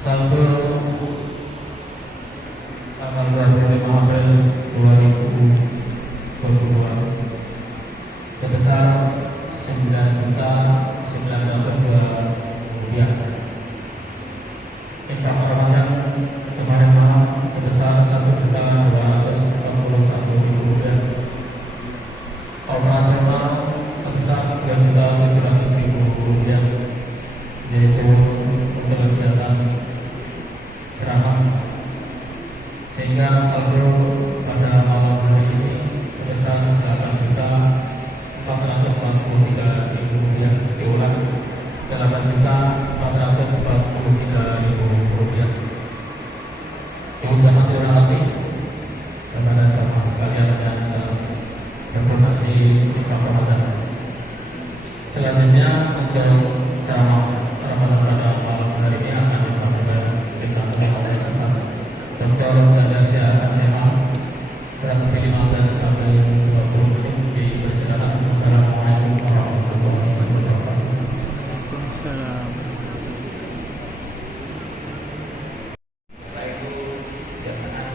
Satu tanggal 25 April 2022 sebesar 9.902 rupiah. Infak Ramadan kemarin malam sebesar 1.241.000 rupiah. Operasional sebesar 2.700.000 rupiah, yaitu untuk kegiatan serangan, sehingga saldo pada malam hari ini sebesar 8.443.000 rupiah. Diulang, 8.443.000 rupiah. Ucapan terima kasih kepada semua sekalian yang berdonasi di Ramadan. Selanjutnya untuk ceramah Ramadan pada malam hari ini akan disampaikan Dr. Nadia Al-Imam, kurang lebih 15 sampai 20 menit di persidangan. Assalamualaikum warahmatullahi wabarakatuh. Waalaikumsalam. Setelah itu jamaah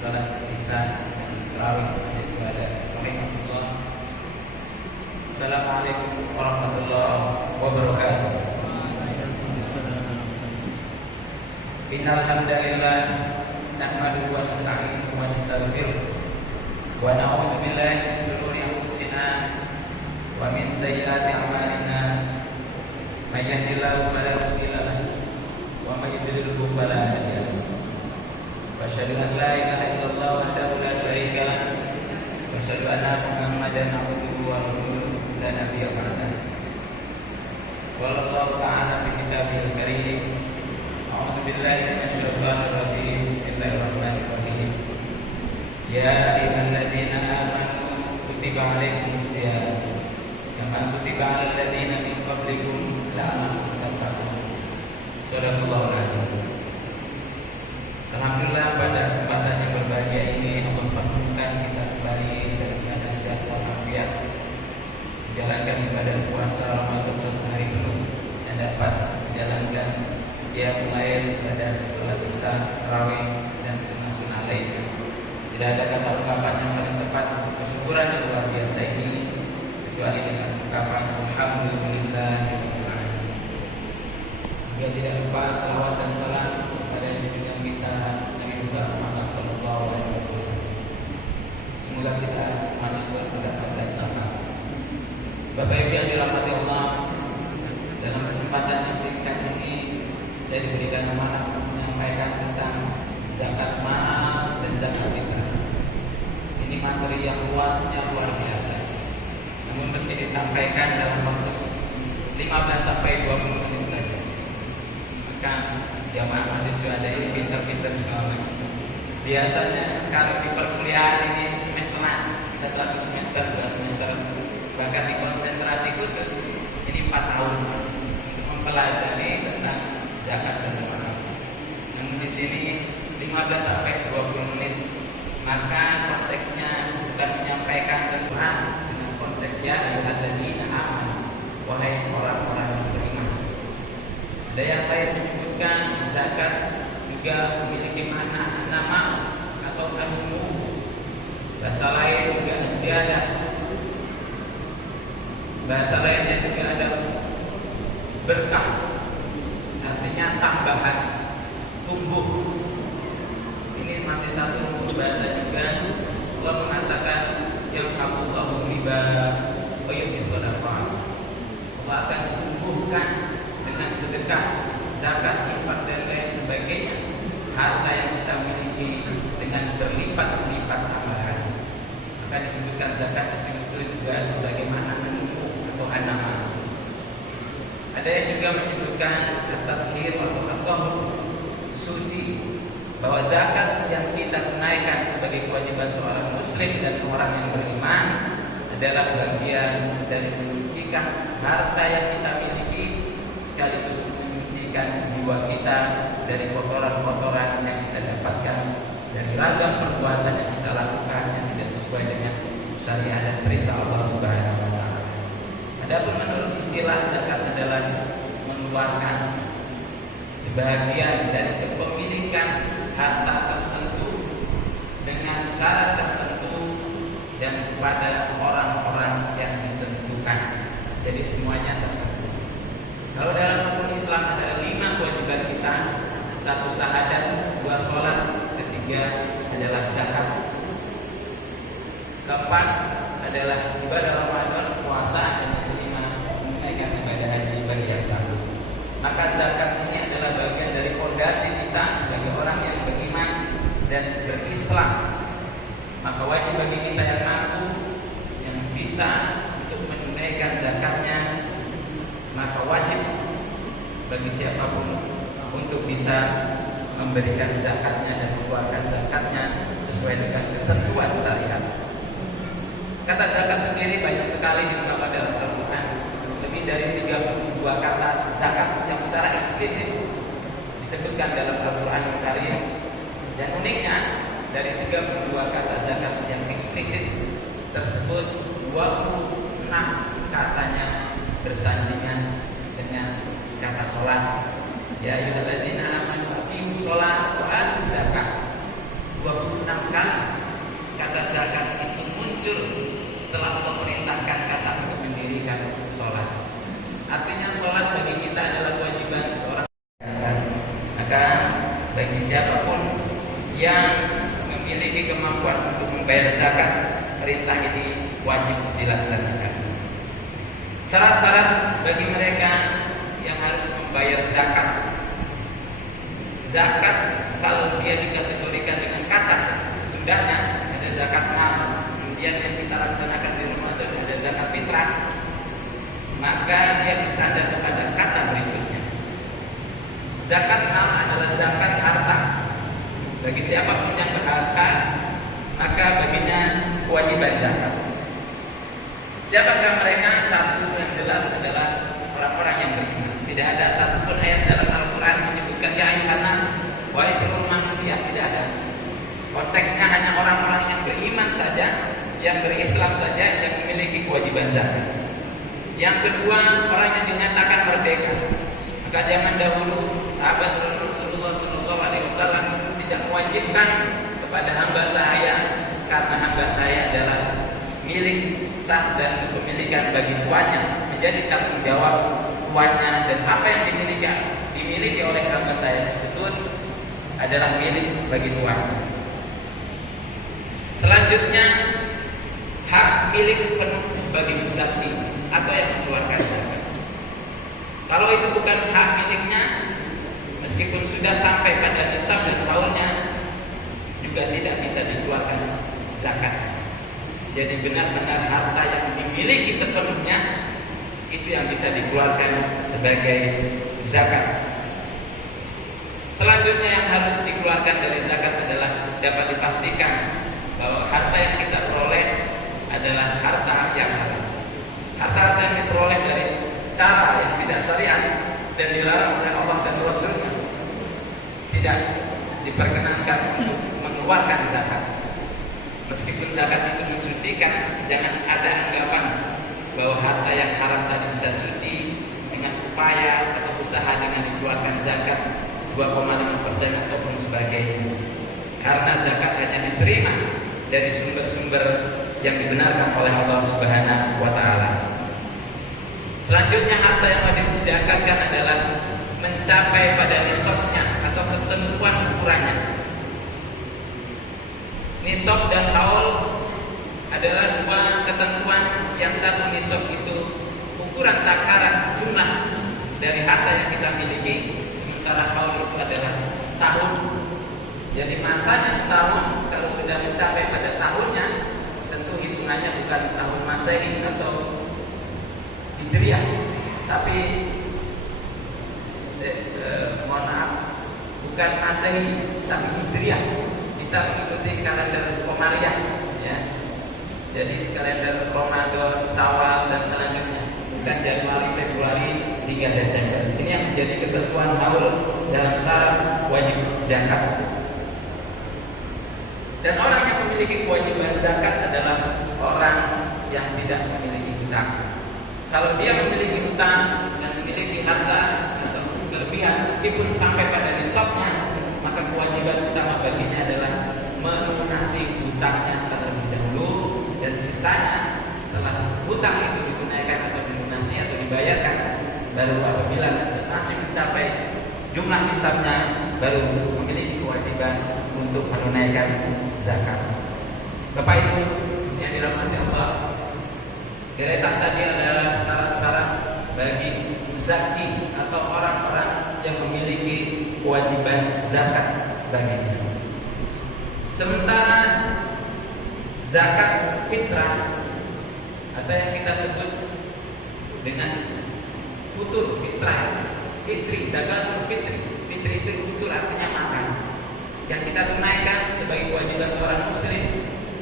salat isya dan tarawih masjid Syuhada rahimahullah. Assalamualaikum warahmatullahi wabarakatuh. Innal hamdalillah nahmaduhu wa nasta'inuhu wa nastaghfiruh wa na'udzu billahi min shururi anfusina wa min sayyiati a'malina. May yahdihillahu fala mudilla lahu wa may yudlilhu fala hadiya lahu. Wa asyhadu an la ilaha illallah wahdahu la syarika lahu wa asyhadu anna Muhammadan abduhu wa rasuluhu la nabiyya ba'dahu. Qala Allah ta'ala fi kitabihil karim. A'udzu billahi minasyaitonir rajim. Bismillahirrahmanirrahim. Ya ayyuhalladzina amanu kutiba alaikumus shiyam kama kutiba alal ladzina min qablikum la'allakum tattaqun. Shadaqallahul azim. Alhamdulillah, pada kesempatan yang berbahagia ini Allah pertemukan kita kembali dalam keadaan sehat walafiat, menjalankan ibadah puasa Ramadan satu hari penuh dan dapat menjalankan mulai pada sholat isya, tarawih dan sunnah-sunnah lainnya. Tidak ada kata ungkapan yang paling tepat untuk kesyukuran yang luar biasa ini kecuali dengan ungkapan alhamdulillah. Juga tidak lupa salawat dan salam kepada junjungan kita Nabi besar Muhammad sallallahu alaihi wasallam. Semoga kita semuanya mendapatkan syafaat. Bapak Ibu yang dirahmati Allah, dalam kesempatan yang singkat ini saya diberikan amanah untuk menyampaikan tentang zakat mal dan zakat fitrah. Ini materi yang luasnya luar biasa. Namun meski disampaikan dalam waktu 15 sampai 20 menit saja, maka jamaah Masjid Syuhada ini pintar-pintar soalnya. Biasanya kalau di perkuliahan ini semesteran, bisa 1 semester, 2 semester, bahkan di konsentrasi khusus ini 4 tahun untuk mempelajari tentang zakat dan fitrah. Namun di sini 15 sampai 20 menit, maka konteksnya bukan menyampaikan Al-Quran dengan konteksnya ayyuhalladzina amanu, wahai orang-orang yang beriman. Ada yang lain menyebutkan zakat juga memiliki makna nama atau al-umu. Bahasa lain juga ziyadah. Bahasa lainnya juga ada berkah, artinya tambahan, tumbuh. Ini masih satu rukun bahasa juga. Allah mengatakan yarhamullahu riba wa yu'ti shadaqah. Allah akan tumbuhkan dengan sedekah, zakat, infak dan lain sebagainya harta yang kita miliki dengan berlipat-lipat tambahan. Maka disebutkan zakat disebut juga sebagaimana ilmu atau anama. Ada yang juga menyebutkan at-tathhir atau at-tahur, suci, bahwa zakat yang kita tunaikan sebagai kewajiban seorang muslim dan orang yang beriman adalah bagian dari menyucikan harta yang kita miliki, sekaligus menyucikan jiwa kita dari kotoran-kotoran yang kita dapatkan dari ragam perbuatan yang kita lakukan yang tidak sesuai dengan syariat dan perintah Allah Subhanahu wa taala. Adapun menurut istilah zakat adalah mengeluarkan sebagian dari kepemilikan harta tertentu dengan syarat tertentu dan kepada orang-orang yang ditentukan. Jadi semuanya tertentu. Kalau dalam hukum Islam ada 5 kewajiban kita: 1 syahadat, 2 sholat, 3 adalah zakat, 4 adalah ibadah Ramadan, puasa, dan yang 5 menunaikan ibadah haji bagi yang sanggup. Maka zakat ini adalah bagian dari fondasi kita sebagai orang yang beriman dan berislam. Maka wajib bagi kita yang mampu, yang bisa untuk menunaikan zakatnya, maka wajib bagi siapapun untuk bisa memberikan zakatnya dan mengeluarkan zakatnya sesuai dengan ketentuan syariat. Kata zakat sendiri banyak sekali diungkapkan dalam Al-Quran. Lebih dari 32 kata zakat yang secara eksplisit disebutkan dalam Al-Quran Al-Karim. Dan uniknya, dari 32 kata zakat yang eksplisit tersebut, 26 katanya bersandingan dengan kata sholat. Ya ayyuhalladzina amanu aqimus sholat wa atuz zakat. 26 kali kata zakat itu muncul setelah Allah perintahkan kata untuk mendirikan sholat. Artinya sholat bagi kita adalah kewajiban seorang insan. Maka bagi siapapun yang memiliki kemampuan untuk membayar zakat, perintah ini wajib dilaksanakan. Syarat-syarat bagi mereka yang harus membayar zakat. Zakat kalau dia dikategorikan dengan kata sesudahnya, ada zakat mal, kemudian yang kita laksanakan di Ramadan ada zakat fitrah, maka dia bersandar kepada kata berikutnya. Zakat mal adalah zakat harta. Bagi siapapun yang berharta, maka baginya kewajiban zakat. Siapakah mereka? Satu yang jelas adalah orang-orang yang beriman. Tidak ada satupun ayat dalam Al-Quran menyebutkan ya ayyuhan nas, wahai seluruh manusia, tidak ada. Konteksnya hanya orang-orang yang beriman saja, yang berislam saja, yang memiliki kewajiban zakat. Yang kedua, orang yang dinyatakan merdeka. Maka zaman dahulu sahabat Rasulullah SAW tidak mewajibkan kepada hamba sahaya, karena hamba sahaya adalah milik sah dan kepemilikan bagi tuannya, menjadi tanggung jawab tuannya, dan apa yang dimiliki oleh hamba sahaya tersebut adalah milik bagi tuannya. Selanjutnya, hak milik penuh bagi musafir atau yang mengeluarkan zakat. Kalau itu bukan hak miliknya, meskipun sudah sampai pada nisab dan tahunnya, juga tidak bisa dikeluarkan zakat. Jadi benar-benar harta yang dimiliki sepenuhnya itu yang bisa dikeluarkan sebagai zakat. Selanjutnya yang harus dikeluarkan dari zakat adalah dapat dipastikan bahwa harta yang kita peroleh adalah harta yang halal. Harta yang diperoleh dari cara yang tidak syariat dan dilarang oleh Allah dan Rasulnya, tidak diperkenankan untuk mengeluarkan zakat. Meskipun zakat itu mensucikan, jangan ada anggapan bahwa harta yang haram tadi bisa suci dengan upaya atau usaha dengan dikeluarkan zakat 2,5% ataupun sebagainya. Karena zakat hanya diterima dari sumber-sumber yang dibenarkan oleh Allah Subhanahu wa Ta'ala. Selanjutnya, harta yang wajib dizakatkan adalah mencapai pada nisabnya atau ketentuan ukurannya. Nisab dan haul adalah dua ketentuan. Yang satu nisab itu ukuran takaran jumlah dari harta yang kita miliki, sementara haul itu adalah tahun. Jadi masanya setahun. Kalau sudah mencapai pada tahunnya, tentu hitungannya bukan tahun Masehi atau Hijriah, tapi mohon maaf, bukan Masehi tapi Hijriah. Kita mengikuti kalender Komariah, ya. Jadi kalender Ramadan, Syawal dan selanjutnya, bukan Januari, Februari hingga Desember. Ini yang menjadi ketentuan haul dalam syarat wajib zakat. Dan orang yang memiliki kewajiban zakat adalah orang yang tidak memiliki hutang. Kalau dia memiliki hutang dan memiliki harta atau lebih berlebihan, meskipun sampai pada nisabnya, maka kewajiban utama baginya adalah melunasi hutangnya terlebih dahulu, dan sisanya setelah hutang itu ditunaikan atau dilunasi atau dibayarkan, baru apabila masih mencapai jumlah nisabnya, baru memiliki kewajiban untuk menunaikan zakat. Bapak Ibu yang dirahmati Allah, deretan tadi adalah syarat-syarat bagi muzaki atau orang-orang yang memiliki kewajiban zakat baginya. Sementara zakat fitrah atau yang kita sebut dengan futur fitrah, fitri, zakatul fitri. Fitri itu futur, artinya makan, yang kita tunaikan sebagai kewajiban seorang muslim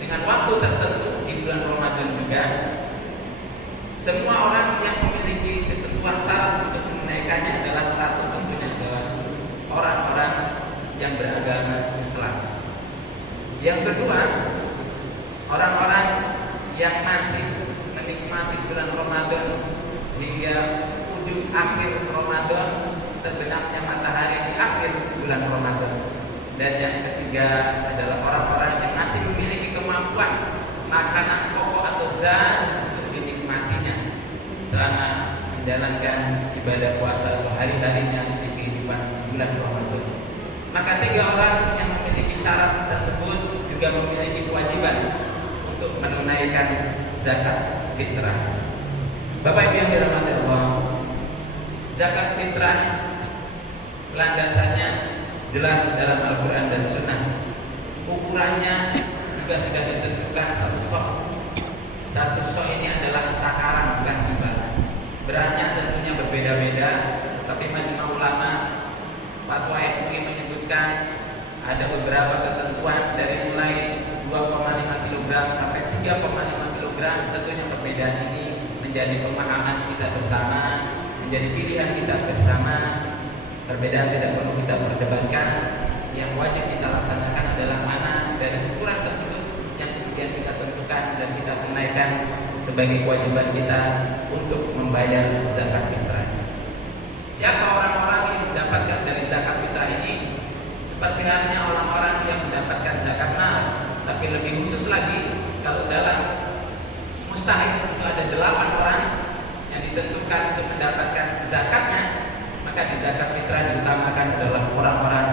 dengan waktu tertentu di bulan Ramadan juga. Semua orang yang memiliki ketentuan syarat untuk menunaikannya adalah satu, tentunya adalah orang-orang yang beragama Islam. Yang kedua, orang-orang yang masih menikmati bulan Ramadan hingga ujung akhir Ramadan, terbenamnya matahari di akhir bulan Ramadan. Dan yang ketiga adalah orang-orang yang masih memiliki kemampuan makanan pokok atau zat untuk dinikmatinya selama menjalankan ibadah puasa atau hari-harinya di kehidupan bulan Ramadan. Maka tiga orang yang memiliki syarat tersebut juga memiliki kewajiban untuk menunaikan zakat fitrah. Bapak Ibu yang dirahmati Allah, zakat fitrah landasannya jelas dalam Al-Quran dan Sunnah. Ukurannya juga sudah ditentukan satu sok. Satu sok ini adalah takaran bulan timbangan. Beratnya tentunya berbeda-beda, tapi Majma' Ulama Fatwa MUI menyebutkan ada beberapa ketentuan dari mulai 2,5 kg sampai 3,5 kg. Tentunya perbedaan ini menjadi pemahaman kita bersama, menjadi pilihan kita bersama. Perbedaan tidak perlu kita perdebatkan. Yang wajib kita laksanakan adalah mana dari ukuran tersebut yang kemudian kita tentukan dan kita tunaikan sebagai kewajiban kita untuk membayar zakat fitrah. Siapa orang-orang yang mendapatkan dari zakat fitrah ini? Seperti halnya orang-orang yang mendapatkan zakat mal, tapi lebih khusus lagi kalau dalam mustahik itu ada 8 orang yang ditentukan untuk mendapatkan zakatnya, maka di zakat fitrah diutamakan adalah orang-orang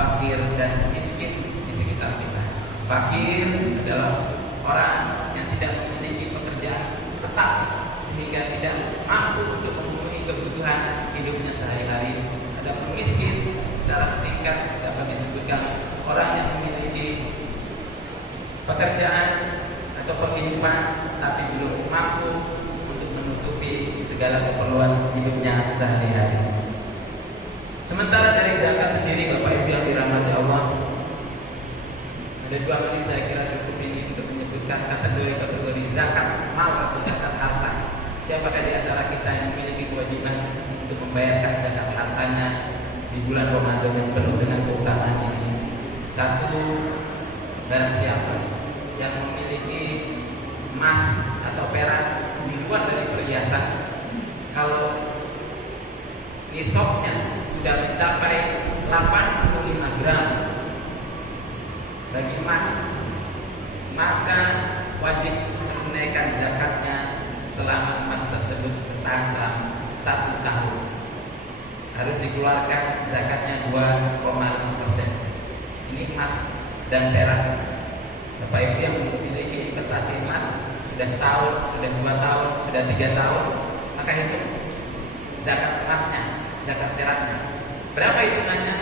fakir dan miskin di sekitar kita. Fakir adalah orang yang tidak memiliki pekerjaan tetap sehingga tidak mampu untuk memenuhi kebutuhan hidupnya sehari-hari. Adapun miskin secara singkat dapat disebutkan orang yang memiliki pekerjaan atau penghidupan tapi belum mampu untuk menutupi segala keperluan hidupnya sehari-hari. Sementara dari zakat sendiri, Bapak Ibu yang dirahmati Allah, ada 2 menit saya kira cukup ini untuk menyebutkan kategori-kategori zakat mal atau zakat harta. Siapakah di antara kita yang memiliki kewajiban untuk membayarkan zakat hartanya di bulan Ramadan yang penuh dengan keutamaan ini? 1, barang siapa yang memiliki emas atau perak di luar dari perhiasan, kalau nisabnya sudah mencapai 85 gram bagi emas, maka wajib menunaikan zakatnya selama emas tersebut bertahan selama 1 tahun. Harus dikeluarkan zakatnya 2,5%. Ini emas dan perak. Bapak Ibu yang memiliki investasi emas sudah setahun, sudah 2 tahun, sudah 3 tahun, maka hitung zakat emasnya, zakat peraknya. Berapa hitungannya?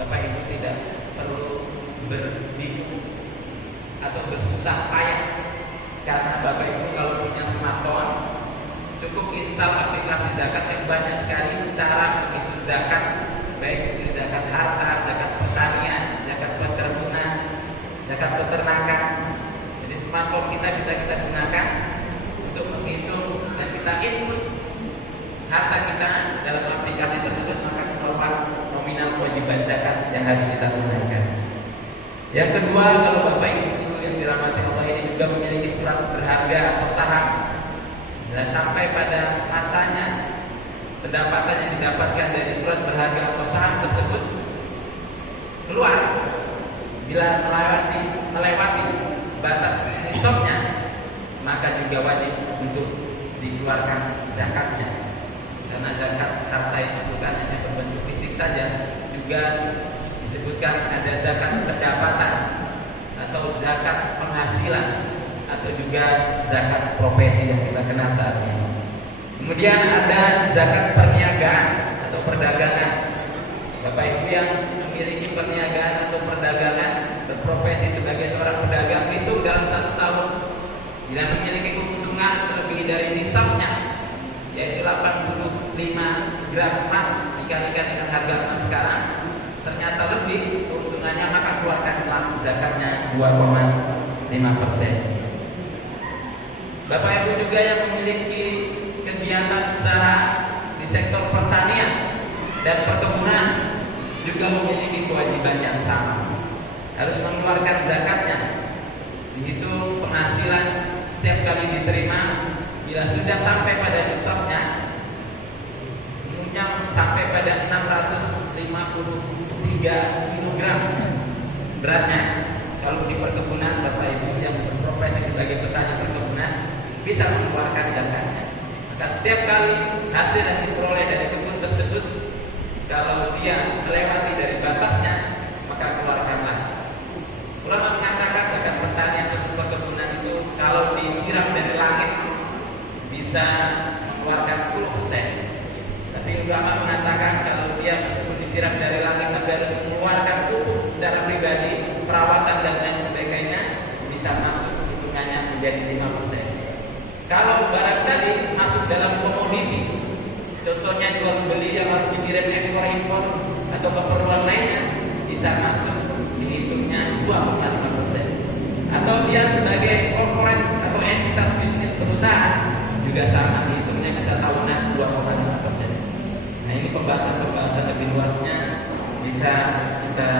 Bapak Ibu tidak perlu berbingung atau bersusah payah, karena Bapak Ibu kalau punya smartphone cukup install aplikasi zakat yang banyak sekali cara menghitung zakat, baik itu zakat harta, zakat pertanian, zakat perkebunan, zakat peternakan. Jadi smartphone kita bisa kita gunakan untuk menghitung dan kita input harta kita dalam aplikasi tersebut, maka keluar nominal kewajiban zakat yang harus kita tunaikan. Yang kedua, kalau Bapak Ibu yang dirahmati Allah ini juga memiliki surat berharga atau saham, bila sampai pada masanya pendapatan yang didapatkan dari surat berharga atau saham tersebut keluar, bila melewati batas nisabnya, maka juga wajib untuk dikeluarkan zakatnya. Karena zakat harta itu bukan hanya berbentuk fisik saja, juga disebutkan ada zakat pendapatan atau zakat penghasilan atau juga zakat profesi yang kita kenal saat ini. Kemudian ada zakat perniagaan atau perdagangan. Bapak Ibu yang memiliki perniagaan atau perdagangan, berprofesi sebagai seorang pedagang, itu dalam 1 tahun bila memiliki keuntungan lebih dari nisabnya, yaitu 85 gram emas dikalikan dengan harga emas sekarang, ternyata lebih keuntungannya, maka keluarkanlah zakatnya 2,5%. Bapak Ibu juga yang memiliki kegiatan usaha di sektor pertanian dan perkebunan juga memiliki kewajiban yang sama, harus mengeluarkan zakatnya. Dihitung penghasilan setiap kali diterima, bila sudah sampai pada nisabnya, umumnya sampai pada 653 kg beratnya. Kalau di perkebunan, Bapak Ibu yang berprofesi sebagai petani perkebunan bisa mengeluarkan zakatnya. Maka setiap kali hasil yang diperoleh dari kebun tersebut, kalau dia melewati dari batasnya, maka keluarkanlah. Ulama mengatakan zakat pertanian dan perkebunan itu kalau disiram dari langit bisa mengeluarkan 10%. Tapi ulama mengatakan kalau dia meskipun disiram dari langit tapi harus mengeluarkan pupuk secara pribadi, perawatan dan lain sebagainya, bisa masuk hitungannya menjadi 5%. Kalau barang tadi masuk dalam komoditi, contohnya jual beli yang harus dikirim ekspor impor atau keperluan lainnya, bisa masuk dihitungnya 2,5%. Atau dia sebagai corporate atau entitas bisnis perusahaan juga sama, dihitungnya bisa tahunan 2,5%. Nah, ini pembahasan lebih luasnya bisa kita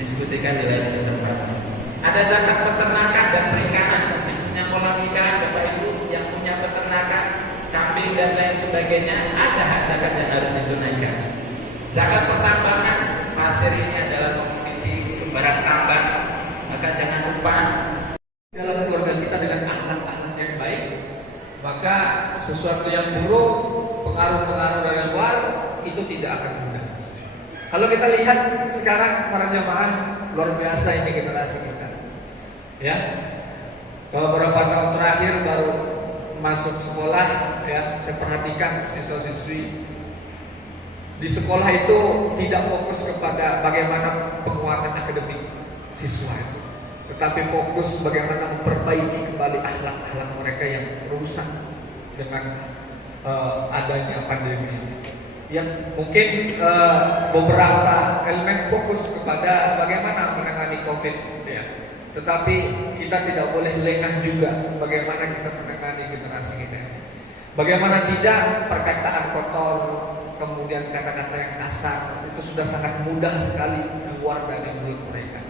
diskusikan di lain kesempatan. Ada zakat peternakan dan perikanan. Yang punya kolam ikan, Bapak Ibu yang punya peternakan kambing dan lain sebagainya, ada hak zakat yang harus ditunaikan. Zakat pertambangan, pasir ini adalah komoditi barang tambang, maka jangan lupa dalam keluarga kita dengan akhlak-akhlak yang baik, maka sesuatu yang buruk, pengaruh-pengaruh dari luar itu tidak akan mudah. Kalau kita lihat sekarang para jamaah, luar biasa ini generasi kita. Ya, beberapa tahun terakhir baru masuk sekolah, ya, saya perhatikan siswa-siswi di sekolah itu tidak fokus kepada bagaimana penguatan akademik siswa itu, tetapi fokus bagaimana memperbaiki kembali akhlak-akhlak mereka yang rusak dengan adanya pandemi. Yang mungkin beberapa elemen fokus kepada bagaimana menangani COVID, ya. Tetapi kita tidak boleh lengah juga bagaimana kita menangani generasi kita. Bagaimana tidak perkataan kotor, kemudian kata-kata yang kasar itu sudah sangat mudah sekali keluar dari mulut mereka.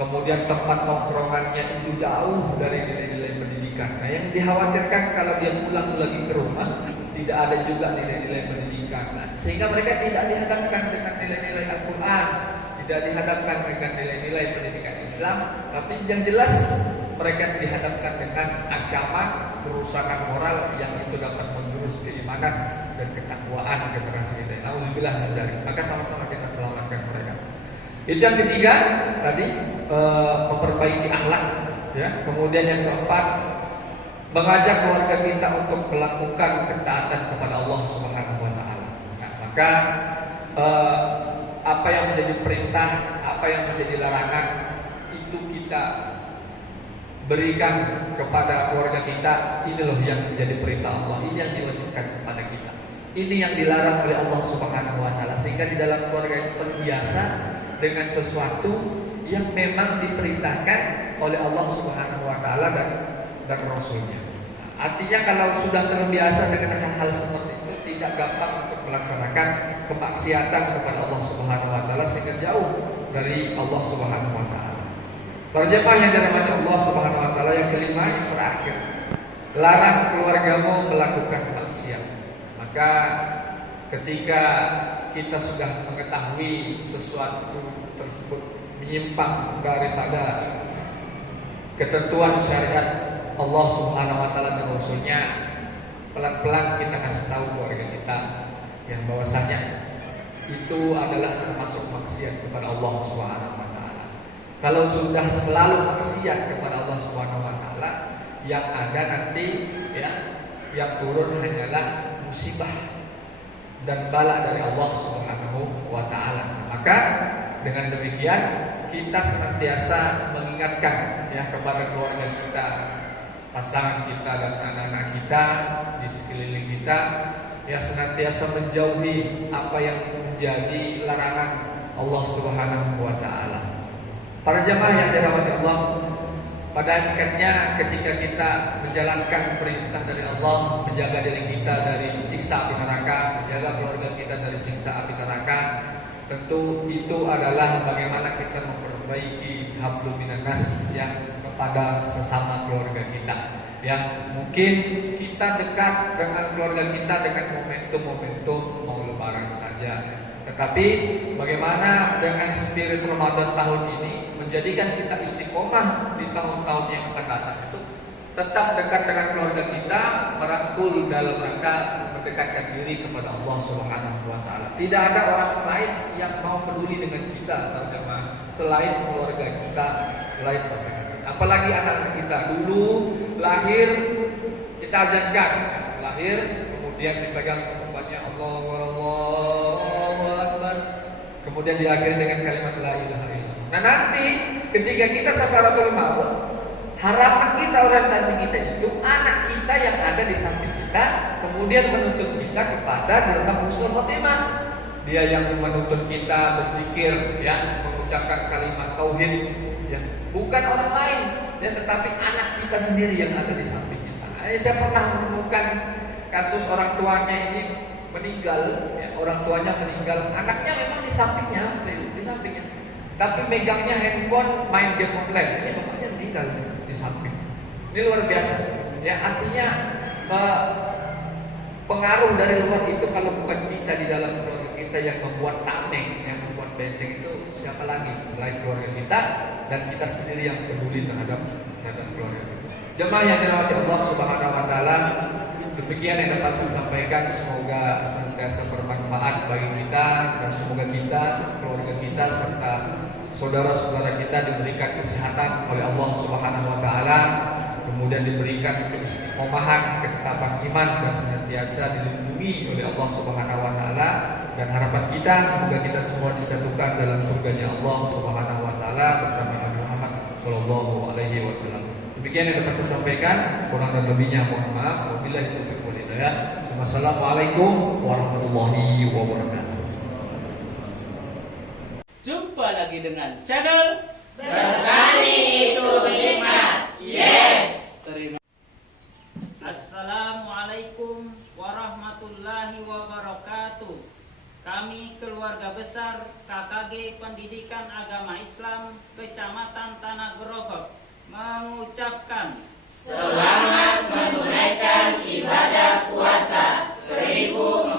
Kemudian tempat tongkrongannya itu jauh dari nilai-nilai pendidikan. Nah, yang dikhawatirkan kalau dia pulang lagi ke rumah tidak ada juga nilai-nilai pendidikan. Nah, sehingga mereka tidak dihadapkan dengan nilai-nilai Al-Quran, tidak dihadapkan dengan nilai-nilai pendidikan Islam, tapi yang jelas mereka dihadapkan dengan ancaman kerusakan moral yang itu dapat menggerus keimanan dan ketakwaan generasi kita. Nauzubillah min dzalik. Maka sama-sama kita selamatkan mereka. Itu yang ketiga tadi, memperbaiki akhlak, ya. Kemudian yang keempat, mengajak keluarga kita untuk melakukan ketaatan kepada Allah Subhanahu wa taala. Nah, maka apa yang menjadi perintah, apa yang menjadi larangan itu kita berikan kepada keluarga kita. Ini loh yang menjadi perintah Allah, ini yang diwajibkan kepada kita, ini yang dilarang oleh Allah Subhanahu wa taala, sehingga di dalam keluarga itu terbiasa dengan sesuatu yang memang diperintahkan oleh Allah Subhanahu wa taala dan Rasulnya. Artinya kalau sudah terbiasa dengan hal-hal seperti itu, tidak gampang untuk melaksanakan kemaksiatan kepada Allah Subhanahu wa taala, sehingga jauh dari Allah Subhanahu wa taala. Para jemaah yang dirahmati Allah Subhanahu wa taala, yang kelima, yang terakhir, larang keluargamu melakukan maksiat. Maka ketika kita sudah mengetahui sesuatu tersebut menyimpang daripada ketentuan syariat Allah Subhanahu wa taala dan Rasulnya, pelan-pelan kita kasih tahu keluarga kita yang bahwasanya itu adalah termasuk maksiat kepada Allah Subhanahu wa taala. Kalau sudah selalu maksiat kepada Allah Subhanahu wa taala, yang ada nanti yang turun hanyalah musibah dan bala dari Allah Subhanahu wa taala. Maka dengan demikian kita senantiasa mengingatkan kepada keluarga kita, pasangan kita dan anak-anak kita di sekeliling kita, senantiasa menjauhi apa yang menjadi larangan Allah Subhanahu wa taala. Para jamaah yang dirahmati Allah, pada hakikatnya ketika kita menjalankan perintah dari Allah, menjaga diri kita dari siksa api neraka, menjaga keluarga kita dari siksa api neraka, tentu itu adalah bagaimana kita memperbaiki hablum minan nas kepada sesama keluarga kita. Yang mungkin kita dekat dengan keluarga kita dengan momentum-momentum mau lebaran saja. Tetapi bagaimana dengan spirit Ramadan tahun ini menjadikan kita istiqomah di tahun-tahun yang akan datang itu tetap dekat dengan keluarga kita, merangkul dalam rangka mendekatkan diri kepada Allah Subhanahu wa taala. Tidak ada orang lain yang mau peduli dengan kita selain keluarga kita, selain pasangan kita. Apalagi anak-anak kita dulu lahir kita ajarkan, lahir kemudian dipegang semuanya Allahu Akbar, kemudian diakhiri dengan kalimat la ilaha illallah. Nah nanti ketika kita sakaratul maut, harapan kita, orientasi kita itu anak kita yang ada di samping kita, kemudian menuntut kita kepada gerbang husnul khotimah. Dia yang menuntut kita berzikir, mengucapkan kalimat tauhid, bukan orang lain, tetapi anak kita sendiri yang ada di samping kita. Saya pernah menemukan kasus orang tuanya ini meninggal, orang tuanya meninggal, anaknya memang di sampingnya, tapi megangnya handphone, main game online. Ini bapaknya meninggal di samping. Ini luar biasa. Artinya pengaruh dari luar itu kalau bukan kita di dalam keluarga kita yang membuat tameng, yang membuat benteng, itu siapa lagi selain keluarga kita dan kita sendiri yang peduli terhadap keluarga kita. Jemaah yang dirahmati Allah Subhanahu wa taala, demikian yang dapat saya sampaikan. Semoga senantiasa bermanfaat bagi kita dan semoga kita, keluarga kita serta saudara-saudara kita diberikan kesehatan oleh Allah Subhanahu wa taala, kemudian diberikan keistiqomahan, ketetapan iman dan senantiasa dilindungi oleh Allah Subhanahu wa taala, dan harapan kita semoga kita semua disatukan dalam surganya Allah Subhanahu wa taala bersama Nabi Muhammad sallallahu alaihi wasallam. Demikian yang dapat saya sampaikan, kurang dan lebihnya mohon maaf. Wabillahi taufiq wal hidayah. Wassalamualaikum warahmatullahi wabarakatuh. Jumpa lagi dengan channel Berbani itu hikmat. Yes. Terima. Assalamualaikum warahmatullahi wabarakatuh. Kami keluarga besar KKG Pendidikan Agama Islam Kecamatan Tanah Grogol mengucapkan selamat menunaikan ibadah puasa 1442